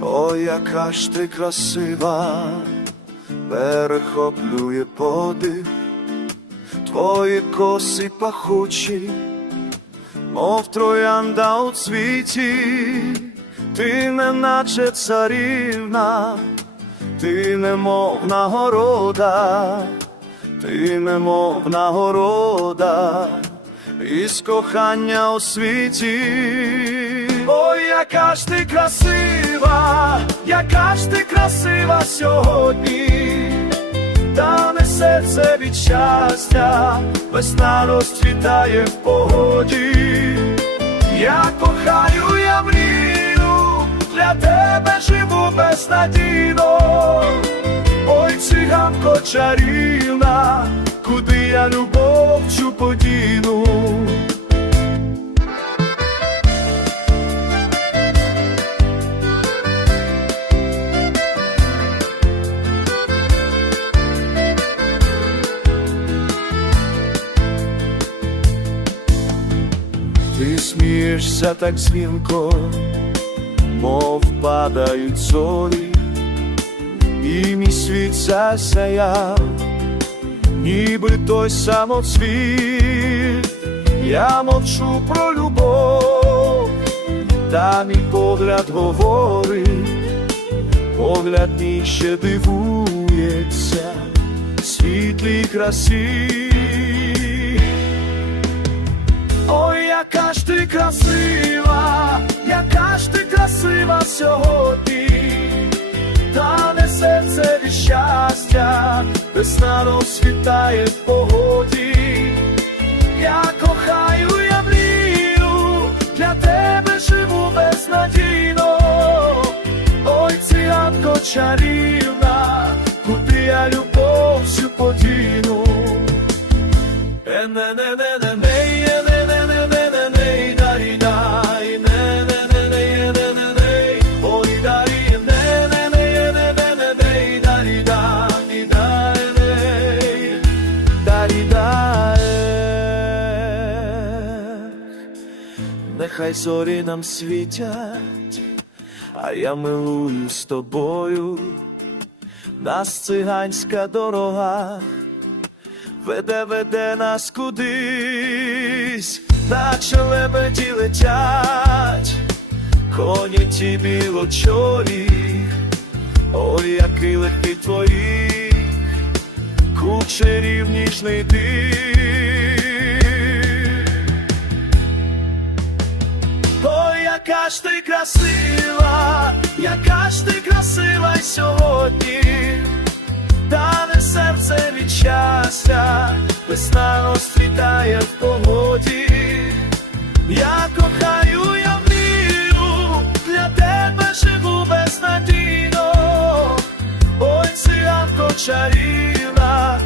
Ой, яка ж ти красива, перехоплює подих, твої коси пахучі, мов троянда у цвіті, ти не наче царівна, ти не мов нагорода, ти не мов нагорода, із кохання у світі. Яка ж ти красива, яка ж ти красива сьогодні, та не серце від щастя, весна розцвітає в погоді. Я кохаю, я мрію, для тебе живу безнадійно. Ой, циганко чарівна, куди я любов цю подіну. Ти смієшся так дзвінко, мов падають зорі, і мій світ засяяв, ніби той самоцвіт, я мовчу про любов, та мій погляд говорить, погляд мій ще дивується, світлій красі. Ой, яка ж ти красива, яка ж ти красива сьогодні, та не серце від щастя, весна розсвітає в погоді. Я кохаю, я мрію, для тебе живу безнадійно. Ой, циганко чарівна, Нехай зорі нам світять, а я милую з тобою, нас циганська дорога веде, веде нас кудись, наче лебеді летять, коні ті білочолі, ой, який легкий твої, кучерів ніжний дих. Красива, яка ж ти красива й сьогодні Дане серце від щастя, весна розцвітає в погоді. Я кохаю, я вмію, для тебе живу безнадійно. Ой, циганко чарівна,